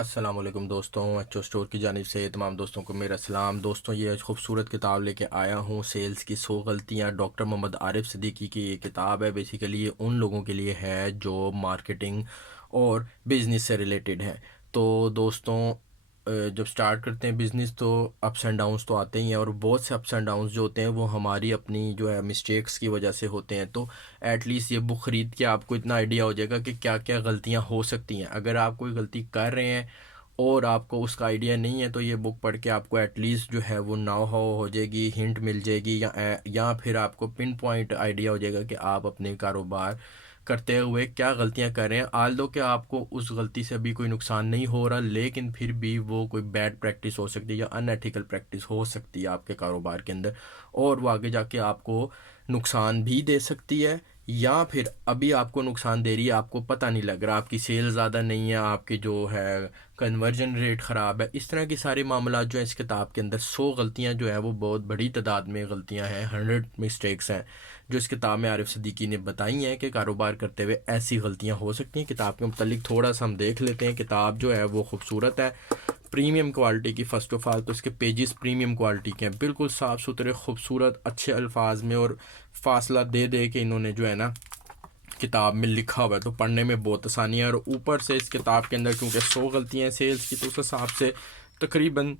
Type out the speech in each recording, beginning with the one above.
السلام علیکم دوستوں، ایچو اسٹور کی جانب سے تمام دوستوں کو میرا سلام۔ دوستوں یہ خوبصورت کتاب لے کے آیا ہوں، سیلز کی 100 غلطیاں۔ ڈاکٹر محمد عارف صدیقی کی یہ کتاب ہے۔ بیسیکلی یہ ان لوگوں کے لیے ہے جو مارکیٹنگ اور بزنس سے ریلیٹڈ ہے۔ تو دوستوں جب سٹارٹ کرتے ہیں بزنس تو اپس اینڈ ڈاؤنس تو آتے ہی ہیں، اور بہت سے اپس اینڈ ڈاؤنس جو ہوتے ہیں وہ ہماری اپنی جو ہے مسٹیکس کی وجہ سے ہوتے ہیں۔ تو ایٹ لیسٹ یہ بک خرید کے آپ کو اتنا آئیڈیا ہو جائے گا کہ کیا کیا غلطیاں ہو سکتی ہیں۔ اگر آپ کوئی غلطی کر رہے ہیں اور آپ کو اس کا آئیڈیا نہیں ہے تو یہ بک پڑھ کے آپ کو ایٹ لیسٹ جو ہے وہ ناؤ ہاؤ ہو جائے گی، ہنٹ مل جائے گی، یا پھر آپ کو پن پوائنٹ آئیڈیا ہو جائے گا کہ آپ اپنے کاروبار کرتے ہوئے کیا غلطیاں کر رہے ہیں۔ آلدو کہ آپ کو اس غلطی سے بھی کوئی نقصان نہیں ہو رہا، لیکن پھر بھی وہ کوئی بیڈ پریکٹس ہو سکتی ہے یا ان ایتھیکل پریکٹس ہو سکتی ہے آپ کے کاروبار کے اندر، اور وہ آگے جا کے آپ کو نقصان بھی دے سکتی ہے، یا پھر ابھی آپ کو نقصان دے رہی ہے، آپ کو پتہ نہیں لگ رہا، آپ کی سیل زیادہ نہیں ہے، آپ کی جو ہے کنورژن ریٹ خراب ہے۔ اس طرح کی ساری معاملات جو ہیں اس کتاب کے اندر 100 غلطیاں جو ہیں وہ بہت بڑی تعداد میں غلطیاں ہیں، 100 مسٹیکس ہیں جو اس کتاب میں عارف صدیقی نے بتائی ہیں کہ کاروبار کرتے ہوئے ایسی غلطیاں ہو سکتی ہیں۔ کتاب کے متعلق تھوڑا سا ہم دیکھ لیتے ہیں۔ کتاب جو ہے وہ خوبصورت ہے، پریمیم کوالٹی کی۔ فرسٹ آف آل تو اس کے پیجز پریمیم کوالٹی کے ہیں، بالکل صاف ستھرے خوبصورت اچھے الفاظ میں، اور فاصلہ دے دے کے انہوں نے جو ہے نا کتاب میں لکھا ہوا ہے، تو پڑھنے میں بہت آسانی ہے۔ اور اوپر سے اس کتاب کے اندر کیونکہ 100 غلطیاں ہیں سیلز کی، تو اس حساب سے تقریباً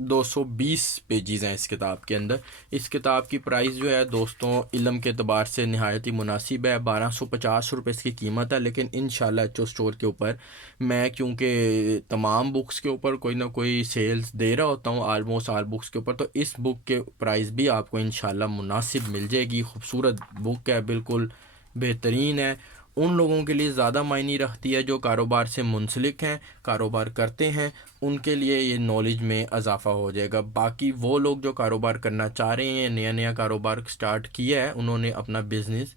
220 پیجز ہیں اس کتاب کے اندر۔ اس کتاب کی پرائس جو ہے دوستوں علم کے اعتبار سے نہایت ہی مناسب ہے، 1250 روپے اس کی قیمت ہے۔ لیکن انشاءاللہ ایچو اسٹور کے اوپر میں کیونکہ تمام بکس کے اوپر کوئی نہ کوئی سیلز دے رہا ہوتا ہوں، آلموسٹ آل بکس کے اوپر، تو اس بک کے پرائس بھی آپ کو انشاءاللہ مناسب مل جائے گی۔ خوبصورت بک ہے، بالکل بہترین ہے۔ ان لوگوں کے لیے زیادہ معنی رکھتی ہے جو کاروبار سے منسلک ہیں، کاروبار کرتے ہیں، ان کے لیے یہ نالج میں اضافہ ہو جائے گا۔ باقی وہ لوگ جو کاروبار کرنا چاہ رہے ہیں، نیا نیا کاروبار سٹارٹ کیا ہے انہوں نے اپنا بزنس،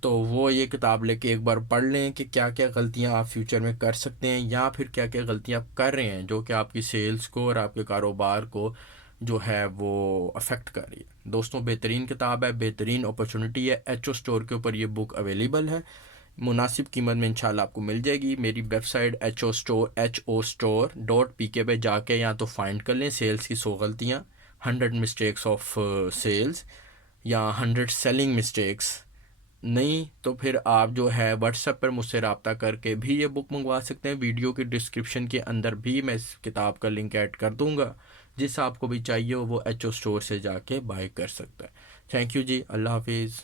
تو وہ یہ کتاب لے کے ایک بار پڑھ لیں کہ کیا کیا غلطیاں آپ فیوچر میں کر سکتے ہیں، یا پھر کیا کیا غلطیاں آپ کر رہے ہیں جو کہ آپ کی سیلز کو اور آپ کے کاروبار کو جو ہے وہ افیکٹ کر رہی ہے۔ دوستوں بہترین کتاب ہے، بہترین اپرچونٹی ہے۔ ایچو اسٹور کے اوپر یہ بک اویلیبل ہے، مناسب قیمت میں انشاءاللہ آپ کو مل جائے گی۔ میری ویب سائٹ HOStore.pk پہ جا کے یا تو فائنڈ کر لیں سیلز کی 100 غلطیاں، 100 مسٹیکس آف سیلز، یا 100 سیلنگ مسٹیکس۔ نہیں تو پھر آپ جو ہے واٹس ایپ پر مجھ سے رابطہ کر کے بھی یہ بک منگوا سکتے ہیں۔ ویڈیو کی ڈسکرپشن کے اندر بھی میں اس کتاب کا لنک ایڈ کر دوں گا، جس آپ کو بھی چاہیے وہ ایچو اسٹور سے جا کے بائی کر سکتا ہے۔ تھینک یو جی، اللہ حافظ۔